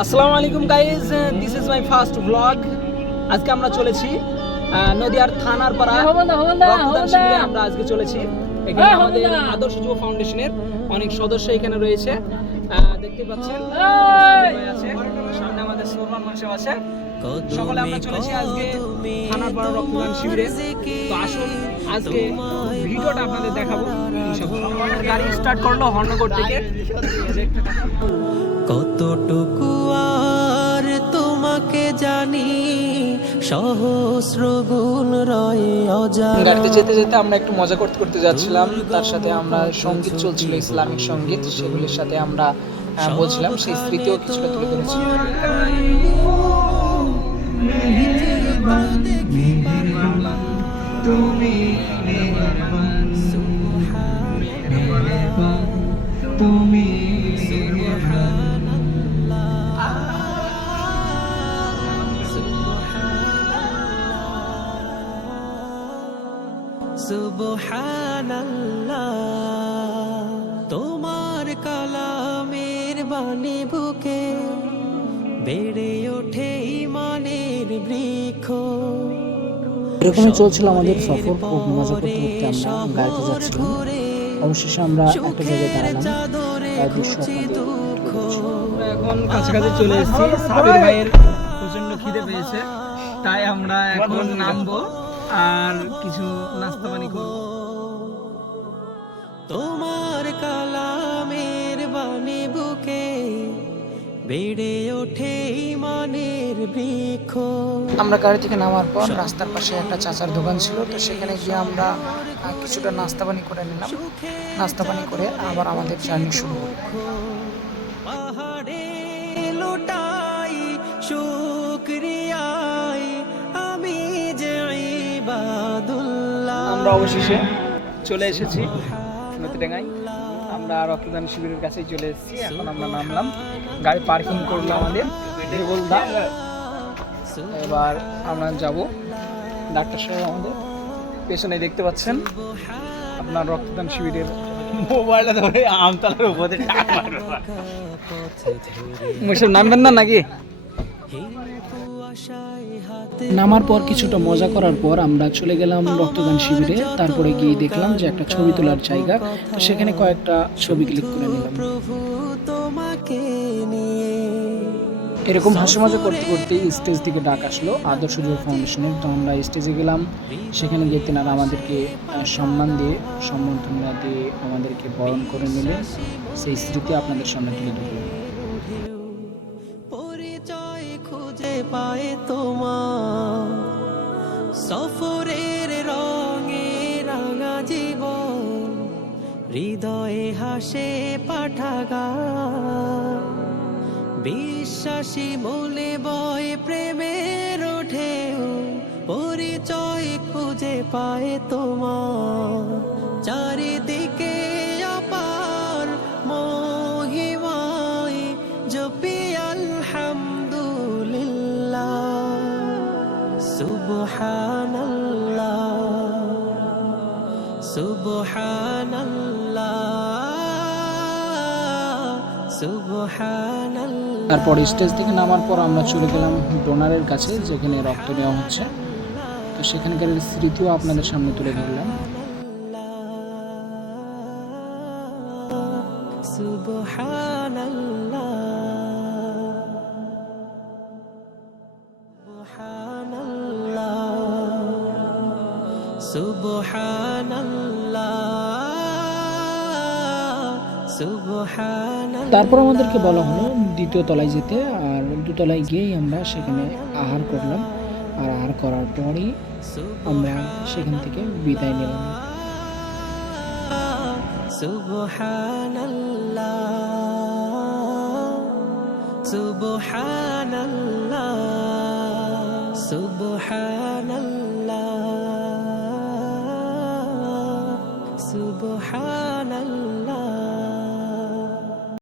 আসসালামু আলাইকুম guys, this is my first blog. আজকে আমরা চলেছি নদিয়ার থানার পাড়া রক্তদান শিবিরে। আমরা আজকে চলেছি এখানে আমাদের আদর্শ যুব ফাউন্ডেশনের অনেক সদস্য এখানে রয়েছে, দেখতে পাচ্ছেন। আছে সামনে আমাদের সুরমান মানুষ আছে, সকলে আমরা চলেছি আজকে থানার পাড়া রক্তদান শিবিরে। তো আসুন আজকে ভিডিওটা আপনাদের দেখাবো। গাড়ি স্টার্ট করলো হর্নগর থেকে। কতটুকু আর তোমাকে জানি, সহস্র গুণ রয়ে অজানা। গাড়িতে যেতে যেতে আমরা একটু মজা করতে করতে যাচ্ছিলাম, তার সাথে আমরা সঙ্গীত চলছিল, ইসলামিক সঙ্গীত, সেগুলির সাথে আমরা বলছিলাম, সেই স্মৃতিও কিছুটা তুলে ধরেছি। সুবহানাল্লাহ, তোমার কালামের বাণী বুকে বেড়ে ওঠে ঈমানের বৃক্ষ। এরকমই চলছিল আমাদের সফর। খুব মজা করতে করতে আমরা গাড়িতে যাচ্ছিলাম। অবশেষে আমরা একটা জায়গায় দাঁড়ালাম। এখন কাছাকাছি চলে এসেছি। সাবির ভাইয়ের প্রচন্ড খিদে পেয়েছে, তাই আমরা এখন নামবো আর কিছু নাস্তা পানি করবো। তোমার কালামের বাণী বুকে বেড়ে ওঠে ঈমানের বৃক্ষ। আমরা গাড়ি থেকে নামার পর রাস্তার পাশে একটা চাচার দোকান ছিল, তো সেখানে গিয়ে আমরা কিছুটা নাস্তা পানি করে নিলাম। নাস্তা পানি করে আবার আমাদের জার্নি শুরু হলো। পাহাড়ে লোটাই শুকরিয়ায় আমি যে ইবাদুল্লাহ। আমরা অবশেষে চলে এসেছি নদীডাঙ্গায়। আমরা রক্তদান শিবিরের কাছেই চলে এসেছি। এখন আমরা নামলাম, গাড়ি পার্কিং করলাম আমাদের দেবলদা। এবার আমরা যাব ডাক্তার সাহেব আমাদের পেছনে দেখতে পাচ্ছেন। আপনার রক্তদান শিবিরের মোবাইলটা ধরে আমতলার উপরে মুসব নামবেন না নাকি? নামার পর কিছুটা মজা করার পর আমরা চলে গেলাম রক্তদান শিবিরে। তারপরে গিয়ে দেখলাম যে একটা ছবি তোলার জায়গা, তো সেখানে কয়েকটা ছবি ক্লিক করে নিলাম। এরকম হাসি মজা করতে করতে স্টেজ থেকে ডাক আসলো আদর্শ যুব ফাউন্ডেশনের। তো আমরা স্টেজে গেলাম, সেখানে গিয়ে তেনারা আমাদেরকে সম্মান দিয়ে, সম্বর্ধনা দিয়ে আমাদেরকে বরণ করে নিলেন। সেই স্মৃতি আপনাদের সামনে তুলে ধরলাম। পরিচয় খুঁজে পায় তোমার সফরের রঙে রাঙা জীবন, হৃদয়ে হাসে পাঠাগার, বিশ্বাসী মনে বয় প্রেমের ঢেউ। পরিচয় খুঁজে পায় তোমার চারিদিকে অপার মহিমায়, জপি আলহামদুলিল্লাহ। সুবহানাল্লাহ, সুবহানাল্লাহ, সুবহানাল্লাহ। তারপর স্টেজ থেকে নামার পর আমরা চলে গেলাম ডোনারের কাছে, যেখানে রক্ত নেওয়া হচ্ছে। তো সেখানকার স্মৃতিও আপনাদের সামনে তুলে ধরলাম। সুবহানাল্লাহ, সুবহানাল্লাহ, সুবহানাল্লাহ। তারপর আমাদেরকে বলা হলো দ্বিতীয় তলায় যেতে, আর দোতলায় গিয়েই আমরা সেখানে আহার করলাম। আর আহার করার পরই আমরা সেখান থেকে বিদায় নিলাম। সুবহানাল্লাহ, সুবহানাল্লাহ, সুবহানাল্লাহ, সুবহানাল্লাহ।